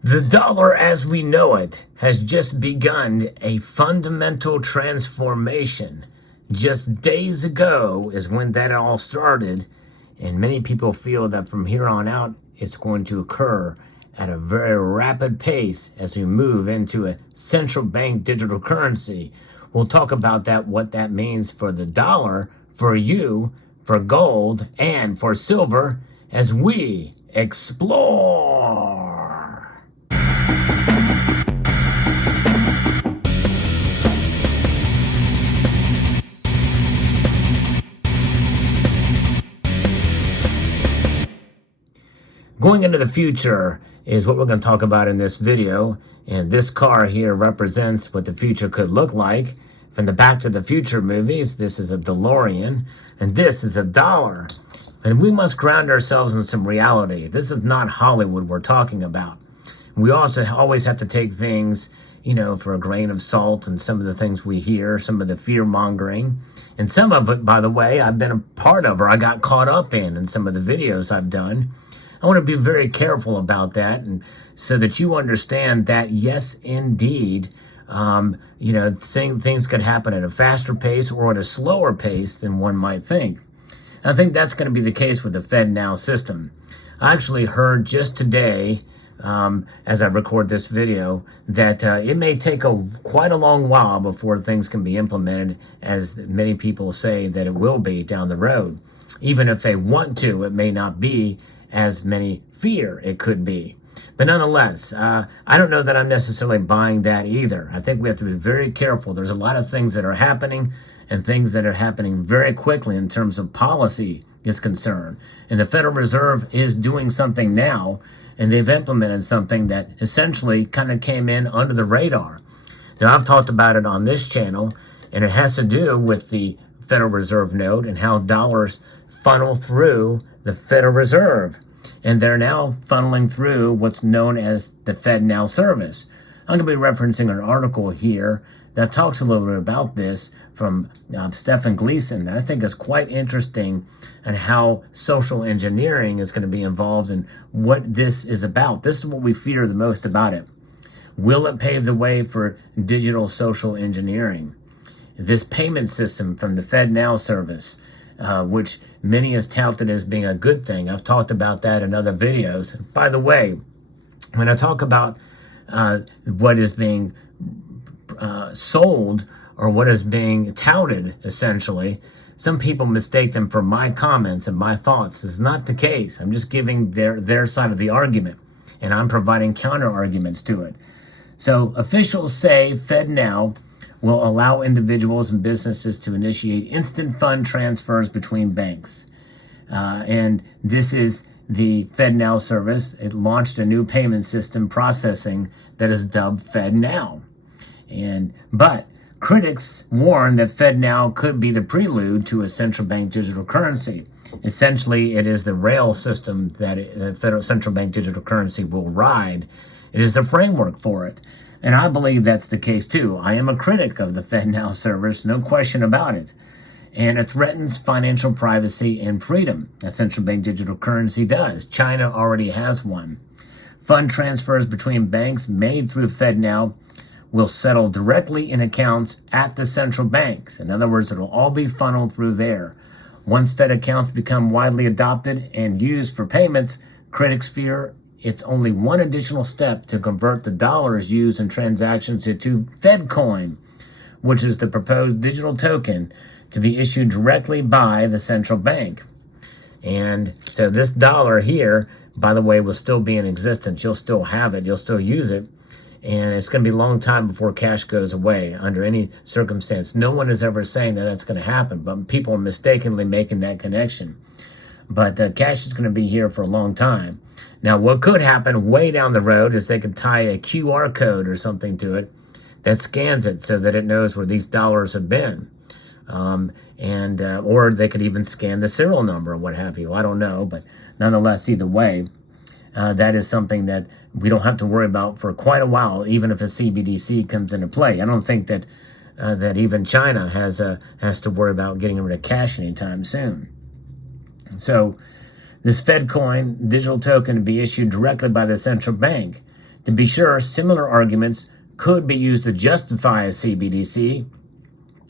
The dollar as we know it has just begun a fundamental transformation. Just days ago is when that all started, and many people feel that from here on out it's going to occur at a very rapid pace as we move into a central bank digital currency. We'll talk about that, what that means for the dollar, for you, for gold, and for silver as we explore. Going into the future is what we're going to talk about in this video, and this car here represents what the future could look like. From the Back to the Future movies, this is a DeLorean, and this is a dollar. And we must ground ourselves in some reality. This is not Hollywood we're talking about. We also always have to take things, for a grain of salt, and some of the things we hear, some of the fear-mongering. And some of it, by the way, I've been a part of, or I got caught up in some of the videos I've done. I want to be very careful about that, and so that you understand that, yes, indeed, things could happen at a faster pace or at a slower pace than one might think. I think that's going to be the case with the FedNow system. I actually heard just today, as I record this video, that it may take quite a long while before things can be implemented, as many people say that it will be down the road. Even if they want to, it may not be as many fear it could be. But nonetheless, I don't know that I'm necessarily buying that either. I think we have to be very careful. There's a lot of things that are happening, and things that are happening very quickly in terms of policy is concerned. And the Federal Reserve is doing something now, and they've implemented something that essentially kind of came in under the radar. Now, I've talked about it on this channel, and it has to do with the Federal Reserve note and how dollars funnel through the Federal Reserve. And they're now funneling through what's known as the FedNow service. I'm going to be referencing an article here that talks a little bit about this from Stephen Gleason. That I think is quite interesting, and how social engineering is going to be involved in what this is about. This is what we fear the most about it. Will it pave the way for digital social engineering? This payment system from the FedNow service, which many has touted as being a good thing. I've talked about that in other videos. By the way, when I talk about what is being sold, or what is being touted, essentially, some people mistake them for my comments and my thoughts. It's not the case. I'm just giving their side of the argument, and I'm providing counter arguments to it. So officials say FedNow will allow individuals and businesses to initiate instant fund transfers between banks. And this is the FedNow service. It launched a new payment system processing that is dubbed FedNow. But critics warn that FedNow could be the prelude to a central bank digital currency. Essentially, it is the rail system that the federal central bank digital currency will ride. It is the framework for it. And I believe that's the case too. I am a critic of the FedNow service, no question about it. And it threatens financial privacy and freedom. A central bank digital currency does. China already has one. Fund transfers between banks made through FedNow will settle directly in accounts at the central banks. In other words, it'll all be funneled through there. Once Fed accounts become widely adopted and used for payments, critics fear it's only one additional step to convert the dollars used in transactions into FedCoin, which is the proposed digital token to be issued directly by the central bank. And so this dollar here, by the way, will still be in existence. You'll still have it. You'll still use it. And it's going to be a long time before cash goes away under any circumstance. No one is ever saying that that's going to happen, but people are mistakenly making that connection. But cash is going to be here for a long time. Now, what could happen way down the road is they could tie a QR code or something to it that scans it so that it knows where these dollars have been. Or they could even scan the serial number or what have you. I don't know, but nonetheless, either way, that is something that we don't have to worry about for quite a while, even if a CBDC comes into play. I don't think that even China has to worry about getting rid of cash anytime soon. So this FedCoin digital token to be issued directly by the central bank To be sure, similar arguments could be used to justify a CBDC,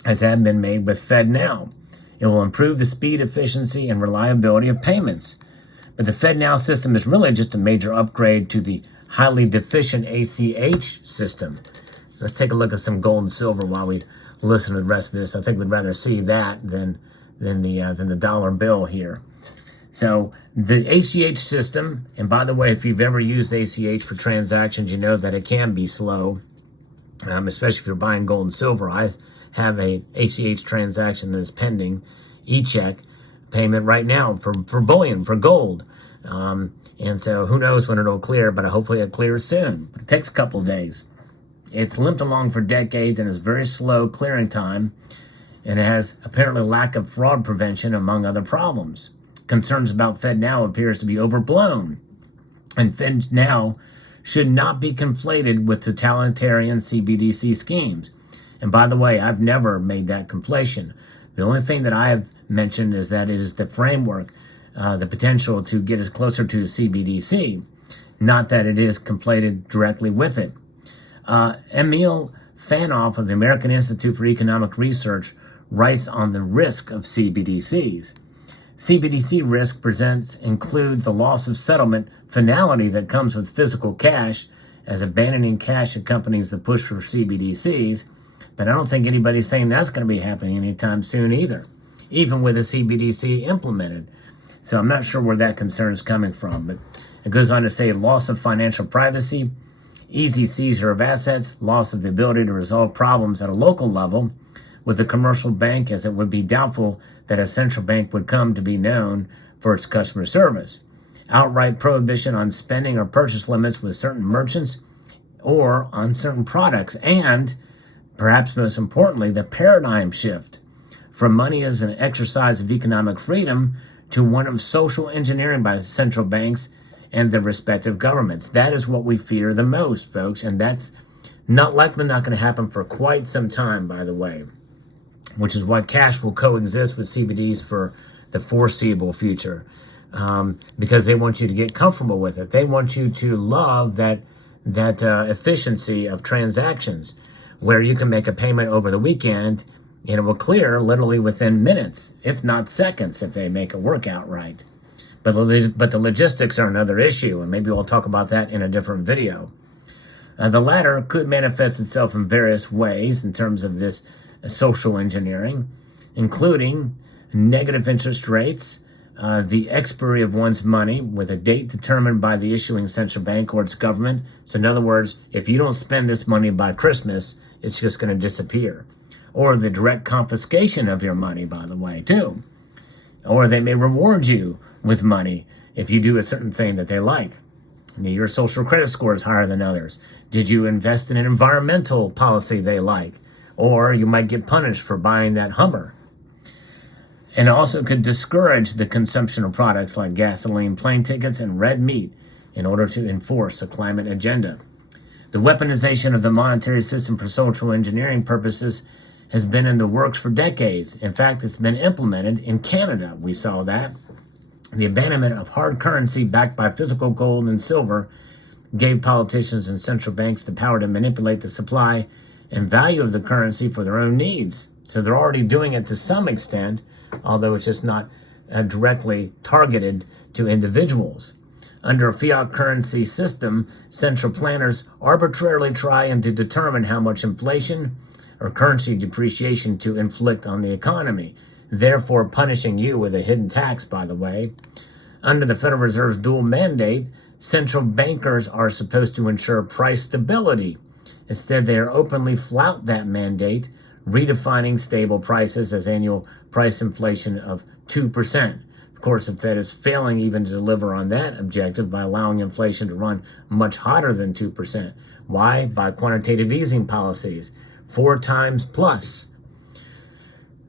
as have been made with FedNow. It will improve the speed, efficiency, and reliability of payments. But the FedNow system is really just a major upgrade to the highly deficient ACH system. Let's take a look at some gold and silver while we listen to the rest of this. I think we'd rather see that than the dollar bill here. So the ACH system, and by the way, if you've ever used ACH for transactions, you know that it can be slow, especially if you're buying gold and silver. I have a ACH transaction that is pending, e-check payment right now for bullion, for gold. And so who knows when it'll clear, but hopefully it clears soon. But it takes a couple of days. It's limped along for decades and is very slow clearing time, and it has apparently lack of fraud prevention, among other problems. Concerns about FedNow appears to be overblown, and FedNow should not be conflated with totalitarian CBDC schemes. And by the way, I've never made that conflation. The only thing that I have mentioned is that it is the framework, the potential to get us closer to CBDC, not that it is conflated directly with it. Emil Fanoff of the American Institute for Economic Research writes on the risk of CBDCs. CBDC risk includes the loss of settlement finality that comes with physical cash, as abandoning cash accompanies the push for CBDCs, but I don't think anybody's saying that's going to be happening anytime soon either, even with a CBDC implemented. So I'm not sure where that concern is coming from, but it goes on to say loss of financial privacy, easy seizure of assets, loss of the ability to resolve problems at a local level with a commercial bank, as it would be doubtful that a central bank would come to be known for its customer service. Outright prohibition on spending or purchase limits with certain merchants or on certain products, and perhaps most importantly, the paradigm shift from money as an exercise of economic freedom to one of social engineering by central banks and their respective governments. That is what we fear the most, folks, and that's likely not going to happen for quite some time, by the way, which is why cash will coexist with CBDs for the foreseeable future, because they want you to get comfortable with it. They want you to love that efficiency of transactions, where you can make a payment over the weekend and it will clear literally within minutes, if not seconds, if they make it work out right. But the logistics are another issue, and maybe we'll talk about that in a different video. The latter could manifest itself in various ways in terms of this social engineering, including negative interest rates, the expiry of one's money with a date determined by the issuing central bank or its government. So in other words, if you don't spend this money by Christmas, it's just going to disappear. Or the direct confiscation of your money, by the way, too. Or they may reward you with money if you do a certain thing that they like. Your social credit score is higher than others. Did you invest in an environmental policy they like? Or you might get punished for buying that Hummer. And also could discourage the consumption of products like gasoline, plane tickets, and red meat in order to enforce a climate agenda. The weaponization of the monetary system for social engineering purposes has been in the works for decades. In fact, it's been implemented in Canada. We saw that. The abandonment of hard currency backed by physical gold and silver gave politicians and central banks the power to manipulate the supply and value of the currency for their own needs. So they're already doing it to some extent, although it's just not directly targeted to individuals. Under a fiat currency system, central planners arbitrarily try to determine how much inflation or currency depreciation to inflict on the economy, therefore punishing you with a hidden tax, by the way. Under the Federal Reserve's dual mandate, central bankers are supposed to ensure price stability. Instead, they are openly flout that mandate, redefining stable prices as annual price inflation of 2%. Of course, the Fed is failing even to deliver on that objective by allowing inflation to run much hotter than 2%. Why? By quantitative easing policies, 4 times plus.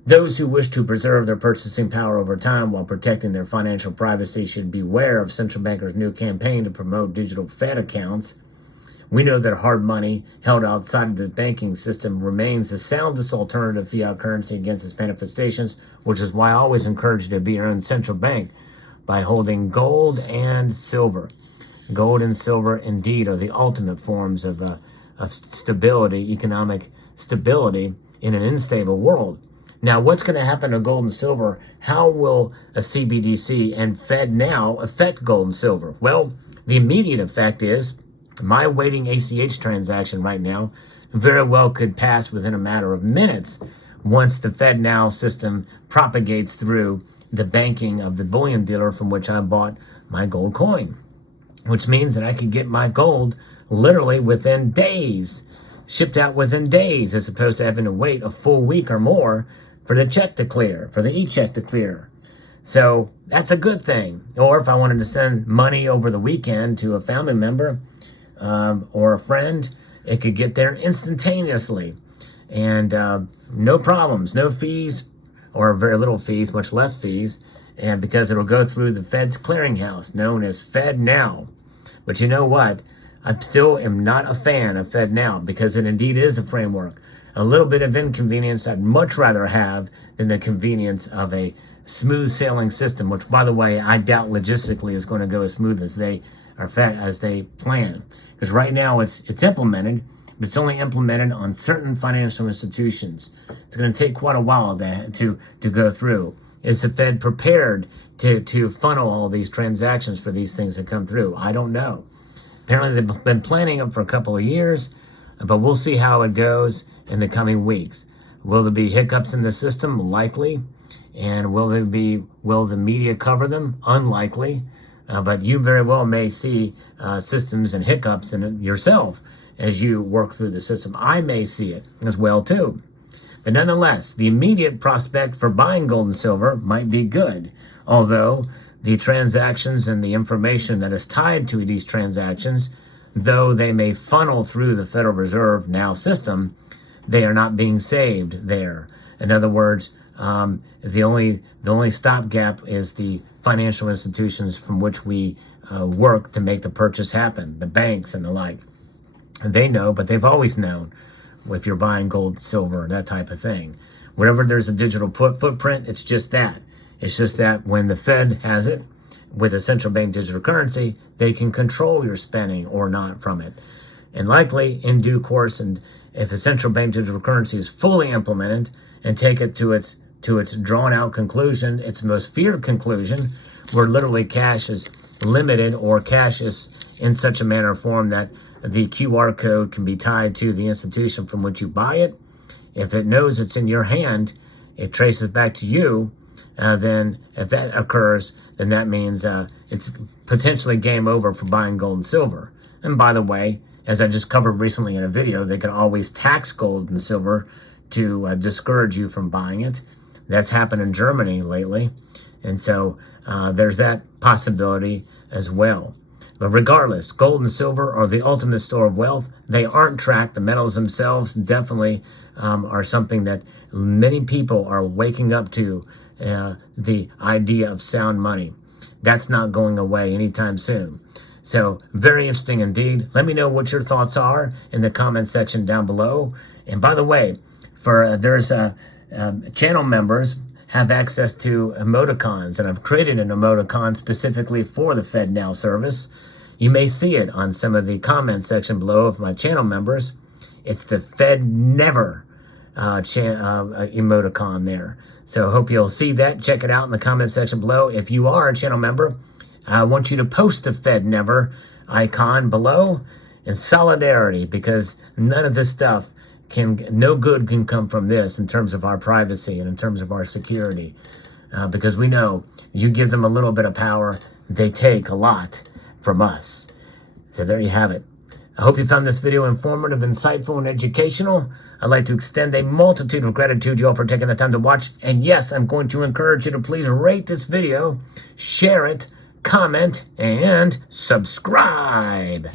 Those who wish to preserve their purchasing power over time while protecting their financial privacy should beware of central bankers' new campaign to promote digital Fed accounts. We know that hard money held outside of the banking system remains the soundest alternative to fiat currency against its manifestations, which is why I always encourage you to be your own central bank by holding gold and silver. Gold and silver indeed are the ultimate forms of stability, economic stability in an unstable world. Now, what's going to happen to gold and silver? How will a CBDC and FedNow affect gold and silver? Well, the immediate effect is my waiting ACH transaction right now very well could pass within a matter of minutes once the FedNow system propagates through the banking of the bullion dealer from which I bought my gold coin, which means that I could get my gold literally within days, shipped out within days, as opposed to having to wait a full week or more for the check to clear, for the e-check to clear. So that's a good thing. Or if I wanted to send money over the weekend to a family member or a friend, it could get there instantaneously. And no problems, no fees, or very little fees, much less fees, and because it'll go through the Fed's clearinghouse, known as FedNow. But you know what? I still am not a fan of FedNow because it indeed is a framework. A little bit of inconvenience I'd much rather have than the convenience of a smooth sailing system, which, by the way, I doubt logistically is going to go as smooth as they plan. Because right now it's implemented, but it's only implemented on certain financial institutions. It's going to take quite a while to go through. Is the Fed prepared to funnel all these transactions for these things to come through? I don't know. Apparently they've been planning it for a couple of years, but we'll see how it goes in the coming weeks. Will there be hiccups in the system? Likely. And will the media cover them? Unlikely. But you very well may see systems and hiccups in it yourself as you work through the system. I may see it as well too. But nonetheless, the immediate prospect for buying gold and silver might be good, although the transactions and the information that is tied to these transactions, though they may funnel through the Federal Reserve now system, they are not being saved there. In other words, the only stopgap is the financial institutions from which we work to make the purchase happen, the banks and the like. They know, but they've always known if you're buying gold, silver, that type of thing. Wherever there's a digital footprint, it's just that. It's just that when the Fed has it, with a central bank digital currency, they can control your spending or not from it. And likely, in due course, and if a central bank digital currency is fully implemented and take it to its drawn-out conclusion, its most feared conclusion, where literally cash is limited or cash is in such a manner or form that the QR code can be tied to the institution from which you buy it. If it knows it's in your hand, it traces back to you. Then if that occurs, then that means it's potentially game over for buying gold and silver. And by the way, as I just covered recently in a video, they can always tax gold and silver to discourage you from buying it. That's happened in Germany lately. And so there's that possibility as well. But regardless, gold and silver are the ultimate store of wealth. They aren't tracked. The metals themselves definitely are something that many people are waking up to, the idea of sound money. That's not going away anytime soon. So very interesting indeed. Let me know what your thoughts are in the comment section down below. And by the way, there's channel members have access to emoticons, and I've created an emoticon specifically for the FedNow service. You may see it on some of the comment section below of my channel members. It's the Fed Never emoticon there. So I hope you'll see that. Check it out in the comment section below. If you are a channel member, I want you to post the Fed Never icon below in solidarity, because none of this stuff no good can come from this in terms of our privacy and in terms of our security. Because we know you give them a little bit of power, they take a lot from us. So there you have it. I hope you found this video informative, insightful, and educational. I'd like to extend a multitude of gratitude to you all for taking the time to watch. And yes, I'm going to encourage you to please rate this video, share it, comment, and subscribe.